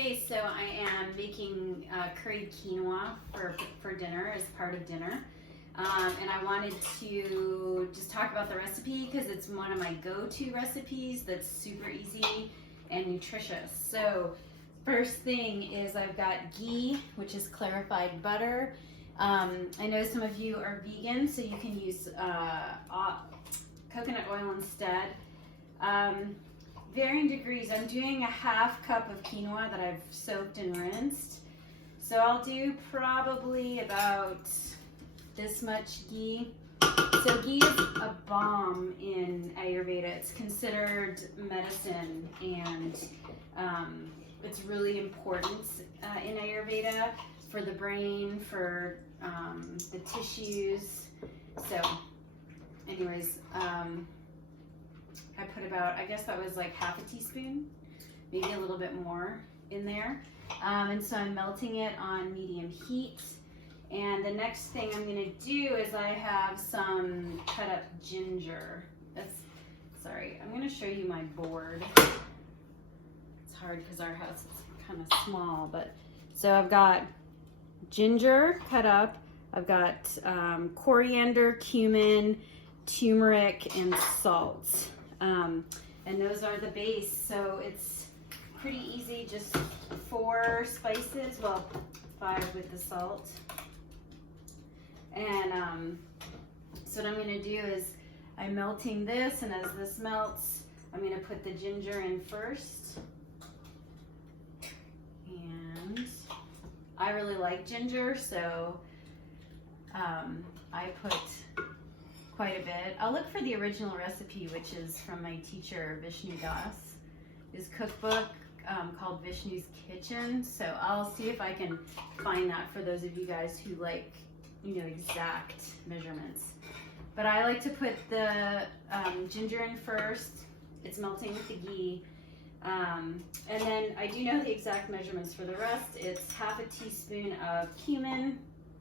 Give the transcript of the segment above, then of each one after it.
Okay, so I am making curried quinoa for dinner as part of dinner. And I wanted to just talk about the recipe because it's one of my go-to recipes that's super easy and nutritious. So first thing is I've got ghee, which is clarified butter. I know some of you are vegan, so you can use coconut oil instead. Varying degrees. I'm doing a half cup of quinoa that I've soaked and rinsed. So I'll do probably about this much ghee. So ghee is a balm in Ayurveda. It's considered medicine, and it's really important in Ayurveda for the brain, for the tissues. So anyways, I put about, I guess that was like half a teaspoon, maybe a little bit more in there. And so I'm melting it on medium heat. And the next thing I'm gonna do is I have some cut up ginger. Sorry, I'm gonna show you my board. It's hard because our house is kind of small, but so I've got ginger cut up. I've got coriander, cumin, turmeric, and salt. And those are the base, so it's pretty easy, just 4 spices, well, 5 with the salt. And so what I'm going to do is I'm melting this, and as this melts, I'm going to put the ginger in first. And I really like ginger, so I put quite a bit. I'll look for the original recipe, which is from my teacher Vishnu Das, his cookbook called Vishnu's Kitchen. So I'll see if I can find that for those of you guys who like, exact measurements. But I like to put the ginger in first. It's melting with the ghee. And then I do know the exact measurements for the rest. It's half a teaspoon of cumin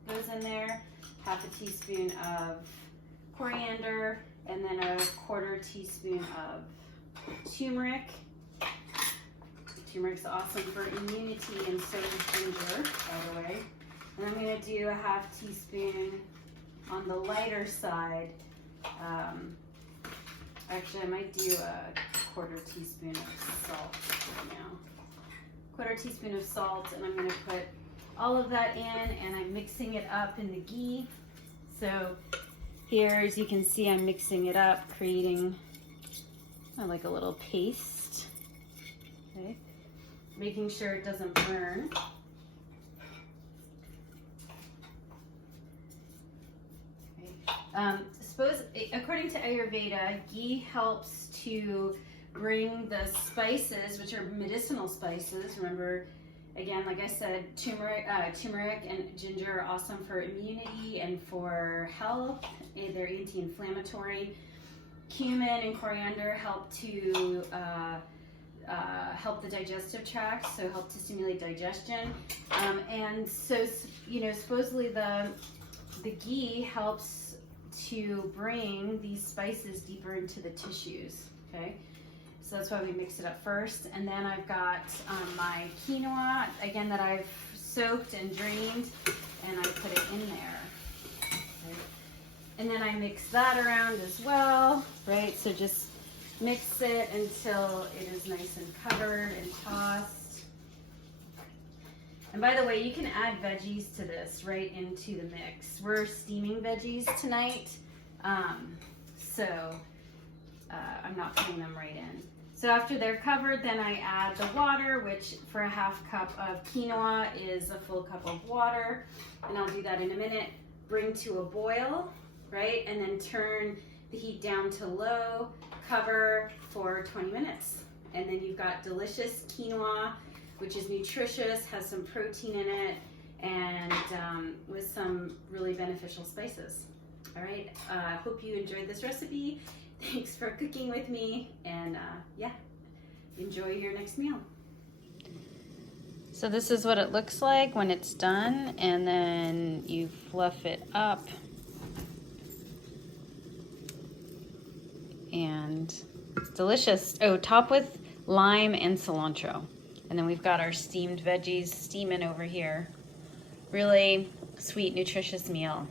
goes in there, half a teaspoon of coriander, and then a 1/4 teaspoon of turmeric. Turmeric's awesome for immunity, and so is ginger, by the way. And I'm going to do a half teaspoon on the lighter side. Actually, I might do a 1/4 teaspoon of salt right now. 1/4 teaspoon of salt, and I'm going to put all of that in, and I'm mixing it up in the ghee. So here, as you can see, I'm mixing it up, creating like a little paste. Okay, making sure it doesn't burn. Okay. According to Ayurveda, ghee helps to bring the spices, which are medicinal spices. Remember, again, like I said, turmeric and ginger are awesome for immunity and for health. They're anti-inflammatory. Cumin and coriander help to help the digestive tract, so help to stimulate digestion. And so, supposedly the ghee helps to bring these spices deeper into the tissues. Okay. So that's why we mix it up first. And then I've got my quinoa, again, that I've soaked and drained, and I put it in there. Okay. And then I mix that around as well, right? So just mix it until it is nice and covered and tossed. And by the way, you can add veggies to this right into the mix. We're steaming veggies tonight, so I'm not putting them right in. So after they're covered, then I add the water, which for a half cup of quinoa is a full cup of water. And I'll do that in a minute. Bring to a boil, right? And then turn the heat down to low, cover for 20 minutes. And then you've got delicious quinoa, which is nutritious, has some protein in it, and with some really beneficial spices. All right, hope you enjoyed this recipe. Thanks for cooking with me, and yeah, enjoy your next meal. So this is what it looks like when it's done, and then you fluff it up, and it's delicious. Oh, top with lime and cilantro. And then we've got our steamed veggies steaming over here. Really sweet, nutritious meal.